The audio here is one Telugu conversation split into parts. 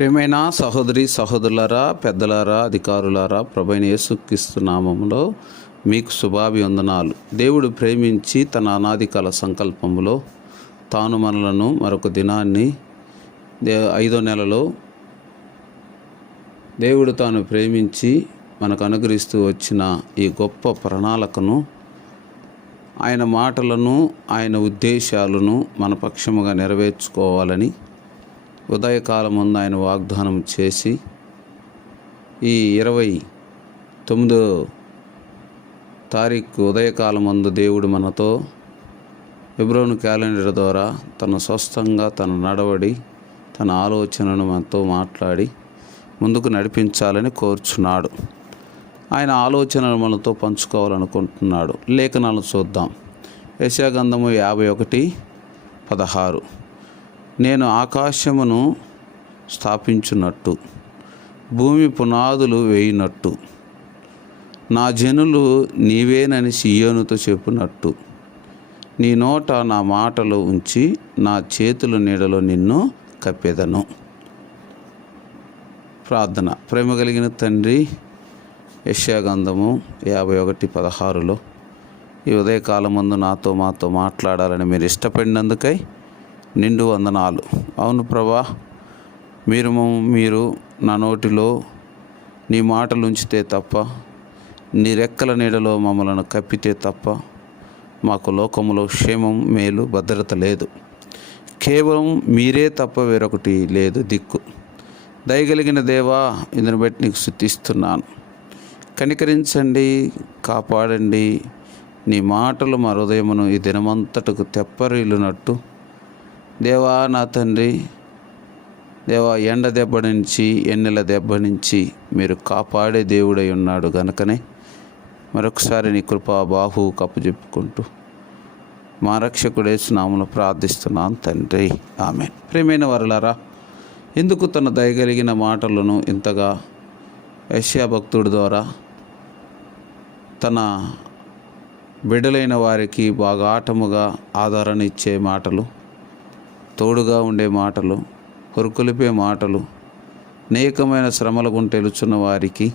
ప్రియమైన సహోదరి సహోదరులారా పెద్దలారా అధికారులారా ప్రభైన యేసుక్రీస్తు నామములో మీకు శుభాభివందనాలు. దేవుడు ప్రేమించి తన అనాదికాల సంకల్పంలో తాను మనలను మరొక దినాన్ని దే ఐదో నెలలో దేవుడు తాను ప్రేమించి మనకు అనుగ్రహిస్తూ వచ్చిన ఈ గొప్ప ప్రణాళికను ఆయన మాటలను ఆయన ఉద్దేశాలను మన పక్షముగా నెరవేర్చుకోవాలని ఉదయకాలం ఆయన వాగ్దానం చేసి ఈ ఇరవై తొమ్మిదో తారీఖు ఉదయకాలం ముందు దేవుడు మనతో ఫిబ్రవరి క్యాలెండర్ ద్వారా తన స్వస్థంగా తన నడవడి తన ఆలోచనను మనతో మాట్లాడి ముందుకు నడిపించాలని కోరుచున్నాడు. ఆయన ఆలోచనలు మనతో పంచుకోవాలనుకుంటున్నాడు. లేఖనాలు చూద్దాం. యశాగంధము యాభై ఒకటి పదహారు. నేను ఆకాశమును స్థాపించున్నట్టు భూమి పునాదులు వేయినట్టు నా జనులు నీవేనని సియోనుతో చెప్పినట్టు. నీ నోట నా మాటలు ఉంచి నా చేతుల నీడలో నిన్ను కప్పెదను. ప్రార్థన. ప్రేమ కలిగిన తండ్రి యశాగంధము యాభై ఒకటి పదహారులో ఈ ఉదయకాలం ముందు నాతో మాతో మాట్లాడాలని మీరు ఇష్టపడినందుకై నిండు వందనాలు. అవును ప్రభా మీరు మీరు నా నోటిలో నీ మాటలు ఉంచితే తప్ప నీ రెక్కల నీడలో మమ్మలను కప్పితే తప్ప మాకు లోకములో క్షేమం మేలు భద్రత లేదు. కేవలం మీరే తప్ప వేరొకటి లేదు దిక్కు. దయగలిగిన దేవా ఇందుని బట్టి నీకు శుద్ధిస్తున్నాను కనికరించండి కాపాడండి. నీ మాటలు మా హృదయమును ఈ దినమంతటకు తెప్పరిల్లునట్టు దేవా నా తండ్రి దేవా ఎండ దెబ్బ నుంచి ఎన్నెల దెబ్బ నుంచి మీరు కాపాడే దేవుడై ఉన్నాడు గనుకనే. మరొకసారి నీ కృపా బాహు కప్పు చెప్పుకుంటూ మా రక్షకుడేసునామను ప్రార్థిస్తున్నాను తండ్రి. ఆమె ప్రేమైన వరలారా ఎందుకు తన దయగలిగిన మాటలను ఇంతగా యశ్యా భక్తుడి ద్వారా తన బిడ్డలైన వారికి బాగా ఆటముగా ఆదరణ ఇచ్చే మాటలు తోడుగా ఉండే మాటలు కొరుకొలిపే మాటలు అనేకమైన శ్రమల గుంటెలుచున్న వారికి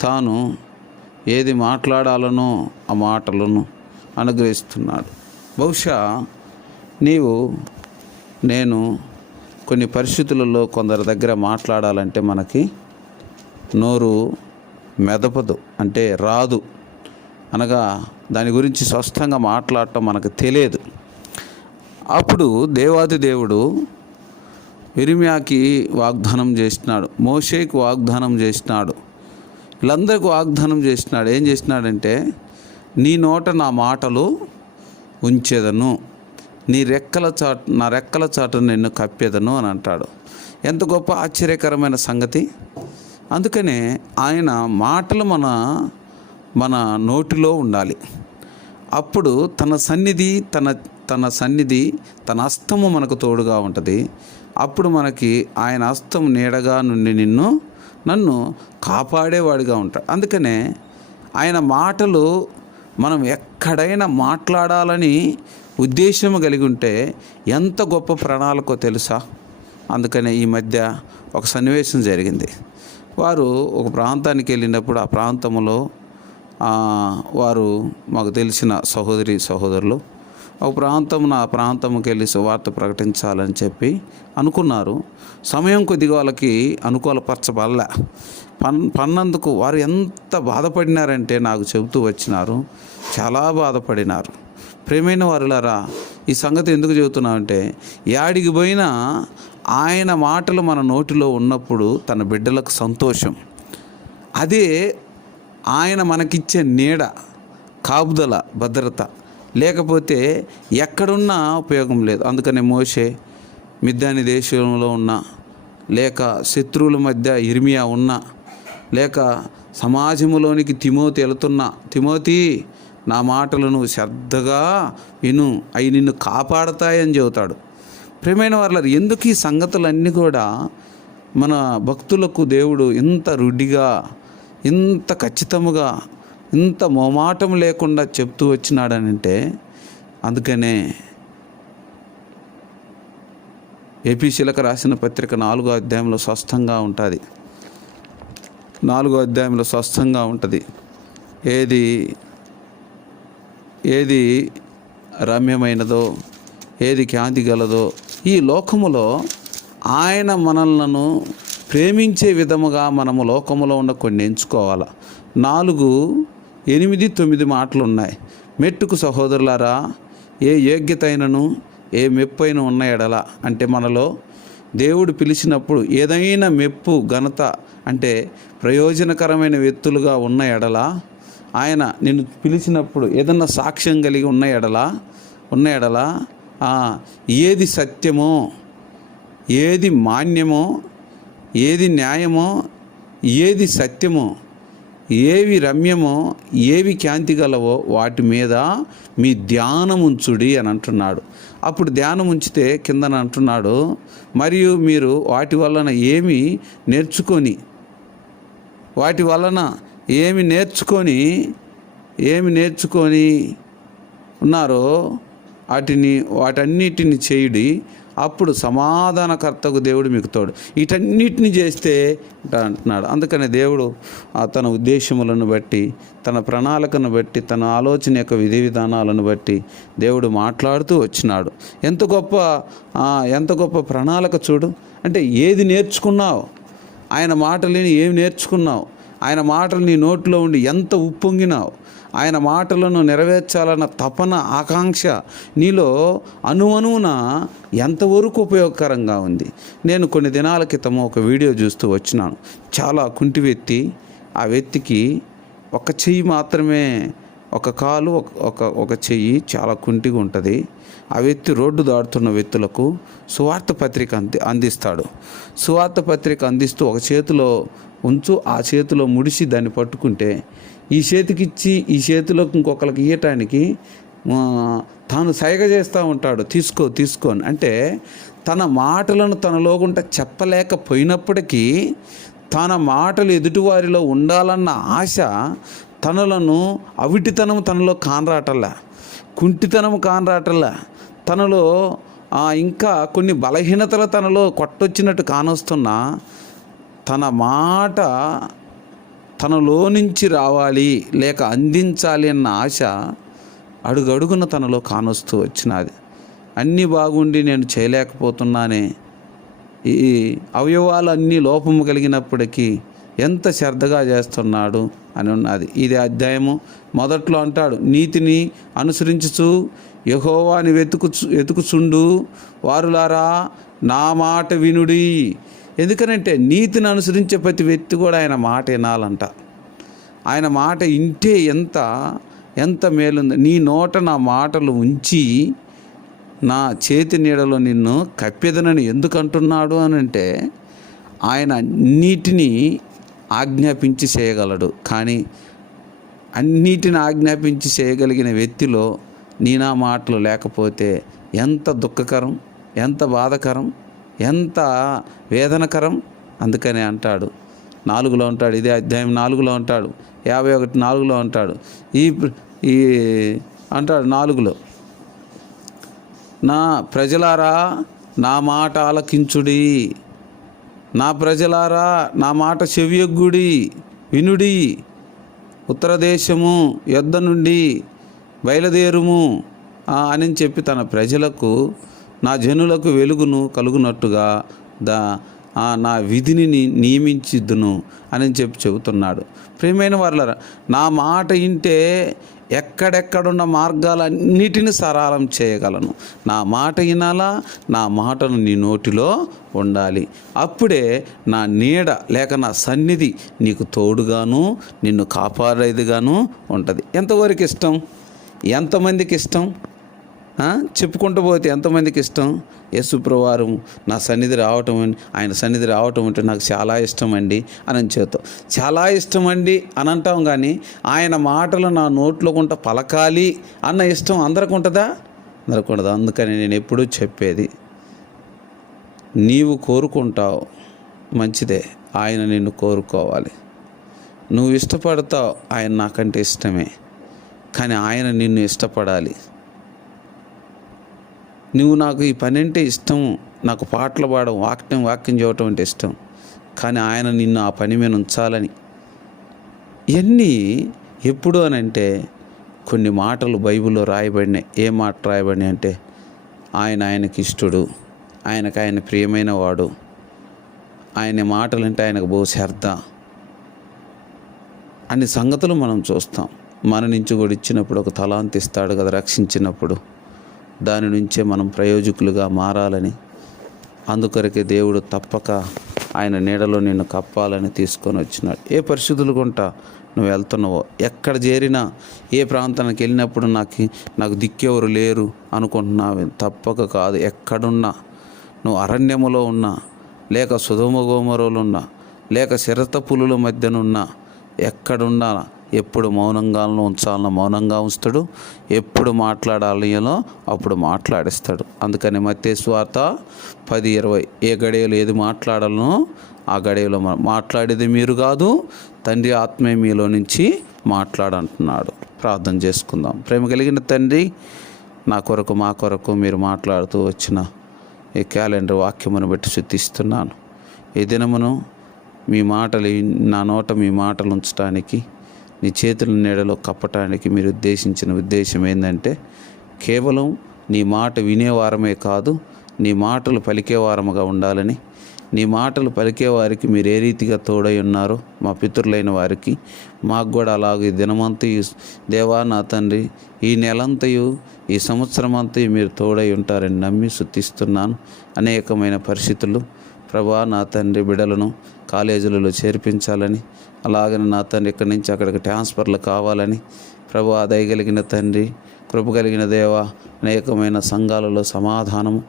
తాను ఏది మాట్లాడాలనో ఆ మాటలను అనుగ్రహిస్తున్నాడు. బహుశా నీవు నేను కొన్ని పరిస్థితులలో కొందరి దగ్గర మాట్లాడాలంటే మనకి నోరు మెదపదు అంటే రాదు. అనగా దాని గురించి స్పష్టంగా మాట్లాడటం మనకు తెలియదు. అప్పుడు దేవాది దేవుడు ఇరిమియాకి వాగ్దానం చేసినాడు మోషేకి వాగ్దానం చేసినాడు వీళ్ళందరికీ వాగ్దానం చేసినాడు. ఏం చేసినాడంటే నీ నోట నా మాటలు ఉంచేదను నీ రెక్కల చాటు నా రెక్కల చాటు నిన్ను కప్పేదను అని అంటాడు. ఎంత గొప్ప ఆశ్చర్యకరమైన సంగతి. అందుకనే ఆయన మాటలు మన మన నోటిలో ఉండాలి. అప్పుడు తన సన్నిధి తన తన సన్నిధి తన హస్తము మనకు తోడుగా ఉంటుంది. అప్పుడు మనకి ఆయన హస్తం నీడగా నుండి నిన్ను నన్ను కాపాడేవాడిగా ఉంటాడు. అందుకనే ఆయన మాటలు మనం ఎక్కడైనా మాట్లాడాలని ఉద్దేశం కలిగి ఉంటే ఎంత గొప్ప ప్రణాళికో తెలుసా? అందుకనే ఈ మధ్య ఒక సన్నివేశం జరిగింది. వారు ఒక ప్రాంతానికి వెళ్ళినప్పుడు ఆ ప్రాంతంలో వారు మాకు తెలిసిన సహోదరి సహోదరులు ఒక ప్రాంతం నా ప్రాంతంకి వెళ్ళి సువార్త ప్రకటించాలని చెప్పి అనుకున్నారు. సమయం కొద్దిగా వాళ్ళకి అనుకూలపరచబల్ల పన్ పన్నందుకు వారు ఎంత బాధపడినారంటే నాకు చెబుతూ వచ్చినారు. చాలా బాధపడినారు. ప్రేమైన వారులారా ఈ సంగతి ఎందుకు చెబుతున్నామంటే యాడికి పోయినా ఆయన మాటలు మన నోటిలో ఉన్నప్పుడు తన బిడ్డలకు సంతోషం. అదే ఆయన మనకిచ్చే నీడ కాపుదల భద్రత. లేకపోతే ఎక్కడున్నా ఉపయోగం లేదు. అందుకనే మోసే మిద్దాని దేశంలో ఉన్న లేక శత్రువుల మధ్య ఇర్మియా ఉన్న లేక సమాజంలోనికి తిమోతి వెళుతున్న తిమోతి నా మాటలను శ్రద్ధగా విను. అవి నిన్ను కాపాడతాయని చెబుతాడు. ప్రేమైన వాళ్ళ ఎందుకు ఈ సంగతులన్నీ కూడా మన భక్తులకు దేవుడు ఇంత రుడిగా ఇంత ఖచ్చితముగా ఇంత మొమాటం లేకుండా చెప్తూ వచ్చినాడనంటే అందుకనే ఏపీసీలకు రాసిన పత్రిక నాలుగో అధ్యాయంలో స్పష్టంగా ఉంటుంది. నాలుగో అధ్యాయంలో స్పష్టంగా ఉంటుంది. ఏది ఏది రమ్యమైనదో ఏది ఖ్యాతి గలదో ఈ లోకములో ఆయన మనలను ప్రేమించే విధముగా మనము లోకములో ఉన్న కొన్ని ఎంచుకోవాలి. నాలుగు ఎనిమిది తొమ్మిది మాటలు ఉన్నాయి మెట్టుకు సహోదరులారా ఏ యోగ్యతైనను ఏ మెప్పు అయిన ఉన్న ఎడల అంటే మనలో దేవుడు పిలిచినప్పుడు ఏదైనా మెప్పు ఘనత అంటే ప్రయోజనకరమైన వ్యక్తులుగా ఉన్న ఎడల ఆయన నిన్ను పిలిచినప్పుడు ఏదన్నా సాక్ష్యం కలిగి ఉన్న ఎడల ఉన్న ఎడల ఏది సత్యమో ఏది మాన్యమో ఏది న్యాయమో ఏది సత్యమో ఏవి రమ్యమో ఏవి కాంతి గలవో వాటి మీద మీ ధ్యానం ఉంచుడి అని అంటున్నాడు. అప్పుడు ధ్యానం ఉంచితే కిందన అంటున్నాడు మరియు మీరు వాటి వలన ఏమి నేర్చుకొని వాటి వలన ఏమి నేర్చుకొని ఏమి నేర్చుకొని ఉన్నారో వాటిని వాటన్నిటిని చేయుడి అప్పుడు సమాధానకర్తకు దేవుడు మీకు తోడు. వీటన్నిటిని చేస్తే అంటున్నాడు. అందుకనే దేవుడు తన ఉద్దేశములను బట్టి తన ప్రణాళికను బట్టి తన ఆలోచన యొక్క విధి విధానాలను బట్టి దేవుడు మాట్లాడుతూ వచ్చినాడు. ఎంత గొప్ప ఎంత గొప్ప ప్రణాళిక చూడు. అంటే ఏది నేర్చుకున్నావు? ఆయన మాటలేని ఏమి నేర్చుకున్నావు? ఆయన మాటలు నీ నోట్లో ఉండి ఎంత ఉప్పొంగినావు? ఆయన మాటలను నెరవేర్చాలన్న తపన ఆకాంక్ష నీలో అణువణువున ఎంతవరకు ఉపయోగకరంగా ఉంది? నేను కొన్ని దినాల క్రితం ఒక వీడియో చూస్తూ వచ్చినాను. చాలా కుంటి వ్యక్తి. ఆ వ్యక్తికి ఒక చెయ్యి మాత్రమే ఒక కాలు ఒక ఒక ఒక చెయ్యి చాలా కుంటిగా ఉంటుంది. ఆ వ్యక్తి రోడ్డు దాటుతున్న వ్యక్తులకు సువార్త పత్రిక అంది అందిస్తాడు. సువార్త పత్రిక అందిస్తూ ఒక చేతిలో ఉంచు ఆ చేతిలో ముడిసి దాన్ని పట్టుకుంటే ఈ చేతికిచ్చి ఈ చేతిలోకి ఇంకొకరికి ఇయ్యటానికి తాను సైగ చేస్తూ ఉంటాడు. తీసుకో తీసుకో అని. అంటే తన మాటలను తనలోగుంట చెప్పలేకపోయినప్పటికీ తన మాటలు ఎదుటివారిలో ఉండాలన్న ఆశ తనలను అవిటితనం తనలో కానరాటల్లా. కుంటితనం కానరాటల్లా. తనలో ఇంకా కొన్ని బలహీనతలు తనలో కొట్టొచ్చినట్టు కానొస్తున్నా తన మాట తనలో నుంచి రావాలి లేక అందించాలి అన్న ఆశ అడుగడుగున తనలో కానొస్తూ వచ్చినది. అన్నీ బాగుండి నేను చేయలేకపోతున్నానే. ఈ అవయవాలు అన్నీ లోపము కలిగినప్పటికీ ఎంత శ్రద్ధగా చేస్తున్నాడు అని ఉన్నది. ఇది అధ్యాయము. మొదట్లో అంటాడు నీతిని అనుసరించుచు యహోవాని వెతుకు వెతుకుచుండు వారులారా నా మాట వినుడి. ఎందుకనంటే నీతిని అనుసరించే ప్రతి వ్యక్తి కూడా ఆయన మాట వినాలంట. ఆయన మాట ఇంటే ఎంత ఎంత మేలుంది. నీ నోట నా మాటలు ఉంచి నా చేతి నీడలో నిన్ను కప్పెదనని ఎందుకు అంటున్నాడు అని అంటే ఆయన అన్నిటినీ ఆజ్ఞాపించి చేయగలడు. కానీ అన్నిటిని ఆజ్ఞాపించి చేయగలిగిన వ్యక్తిలో నీ నా మాటలు లేకపోతే ఎంత దుఃఖకరం ఎంత బాధకరం? ఎంత వేదనకరం? అందుకనే అంటాడు. నాలుగులో ఉంటాడు. ఇదే అధ్యాయం నాలుగులో ఉంటాడు. యాభై ఒకటి నాలుగులో ఉంటాడు. ఈ ఈ అంటాడు నాలుగులో. నా ప్రజలారా నా మాట ఆలకించుడి. నా ప్రజలారా నా మాట చెవియొగ్గుడి. వినుడి. ఉత్తర దేశము యుద్ధ నుండి బయలుదేరుము. అని చెప్పి తన ప్రజలకు నా జనులకు వెలుగును కలుగునట్టుగా దా నా విధిని నియమించిద్దును అని చెప్పి చెబుతున్నాడు. ప్రియమైన వర్లరా నా మాట ఇంటే ఎక్కడెక్కడున్న మార్గాలన్నిటిని సరళం చేయగలను. నా మాట వినాలా నా మాటను నీ నోటిలో ఉండాలి. అప్పుడే నా నీడ లేక నా సన్నిధి నీకు తోడుగాను నిన్ను కాపాడేదిగాను ఉంటుంది. ఎంతవరకు ఇష్టం? ఎంతమందికి ఇష్టం? చెప్పుకుంటూ పోతే ఎంతమందికి ఇష్టం? యేసుప్రవారు నా సన్నిధి రావటం అండి ఆయన సన్నిధి రావటం అంటే నాకు చాలా ఇష్టం అండి అని చేస్తాం చాలా ఇష్టం అండి అని అంటాం కానీ ఆయన మాటలు నా నోట్లో కొంట పలకాలి అన్న ఇష్టం అందరికి ఉంటుందా? అందరికి ఉండదు. అందుకని నేను ఎప్పుడూ చెప్పేది నీవు కోరుకుంటావు మంచిదే ఆయన నిన్ను కోరుకోవాలి. నువ్వు ఇష్టపడతావు ఆయన నాకంటే ఇష్టమే కానీ ఆయన నిన్ను ఇష్టపడాలి. నువ్వు నాకు ఈ పని అంటే ఇష్టం నాకు పాటలు పాడడం వాక్యం వాక్యం చేయటం అంటే ఇష్టం. కానీ ఆయన నిన్ను ఆ పని మీద ఉంచాలని. ఇవన్నీ ఎప్పుడు అని అంటే కొన్ని మాటలు బైబిల్లో రాయబడినాయి. ఏ మాట రాయబడినాయి అంటే ఆయన ఆయనకి ఇష్టడు ఆయనకు ఆయన ప్రియమైన వాడు ఆయన మాటలంటే ఆయనకు బహు శ్రద్ధ. అన్ని సంగతులు మనం చూస్తాం. మన నుంచి కూడా ఇచ్చినప్పుడు ఒక తలాంతిస్తాడు కదా రక్షించినప్పుడు. దాని నుంచే మనం ప్రయోజకులుగా మారాలని అందుకొరకే దేవుడు తప్పక ఆయన నీడలో నిన్ను కప్పాలని తీసుకొని వచ్చినాడు. ఏ పరిస్థితులు కొంటా నువ్వు వెళ్తున్నావో ఎక్కడ చేరినా ఏ ప్రాంతానికి వెళ్ళినప్పుడు నాకు నాకు దిక్కెవరు లేరు అనుకుంటున్నావు. తప్పక కాదు. ఎక్కడున్నా నువ్వు అరణ్యములో ఉన్నా లేక సుధుమ గోమరులు ఉన్నా లేక శరత పులుల మధ్యనున్నా ఎక్కడున్నా ఎప్పుడు మౌనంగా ఉంచాలనో మౌనంగా ఉంచుతాడు ఎప్పుడు మాట్లాడాలనో అప్పుడు మాట్లాడిస్తాడు. అందుకని మత్తే స్వార్త పది ఇరవై. ఏ గడియలో ఏది మాట్లాడాలనో ఆ గడియలో మాట్లాడేది మీరు కాదు తండ్రి ఆత్మే మీలో నుంచి మాట్లాడంటున్నాడు. ప్రార్థన చేసుకుందాం. ప్రేమ కలిగిన తండ్రి నా కొరకు మా కొరకు మీరు మాట్లాడుతూ వచ్చిన ఈ క్యాలెండర్ వాక్యమును బట్టి శుద్ధిస్తున్నాను ఈ దినమును మీ మాటలు నా నోట మీ మాటలు ఉంచడానికి నీ చేతుల నీడలో కప్పటానికి మీరు ఉద్దేశించిన ఉద్దేశం ఏంటంటే కేవలం నీ మాట వినేవారమే కాదు నీ మాటలు పలికేవారముగా ఉండాలని. నీ మాటలు పలికే వారికి మీరు ఏ రీతిగా తోడై ఉన్నారో మా పితరులైన వారికి మాకు కూడా అలాగే ఈ దినమంతయు. దేవా నా తండ్రి ఈ నెలంతయు ఈ సంవత్సరం అంతయు మీరు తోడై ఉంటారని నమ్మి శుద్ధిస్తున్నాను. అనేకమైన పరిస్థితులు ప్రభా నా తండ్రి బిడలను కాలేజీలలో చేర్పించాలని అలాగని నా తండ్రి ఇక్కడి నుంచి అక్కడికి ట్రాన్స్ఫర్లు కావాలని ప్రభా దయగలిగిన తండ్రి కృప కలిగిన దేవ అనేకమైన సంఘాలలో సమాధానము.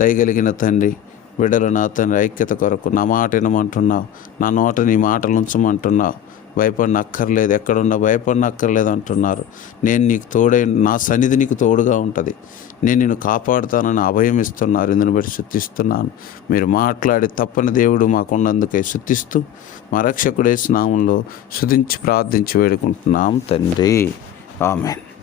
దయగలిగిన తండ్రి బిడ్డలు నా తండ్రి ఐక్యత కొరకు నా మాట వినమంటున్నావు నా నోట నీ మాటలు ఉంచమంటున్నావు. భయపడినక్కర్లేదు ఎక్కడున్నా భయపడినక్కర్లేదు అంటున్నారు. నేను నీకు తోడై నా సన్నిధి నీకు తోడుగా ఉంటుంది. నేను నిన్ను కాపాడుతానని అభయం ఇస్తున్నారు. ఇందుని బట్టి శుద్ధిస్తున్నాను. మీరు మాట్లాడి తప్పని దేవుడు మాకున్నందుకే శుద్ధిస్తూ మా రక్షకుడే స్నామంలో శుధించి ప్రార్థించి వేడుకుంటున్నాం తండ్రి. ఆమెన్.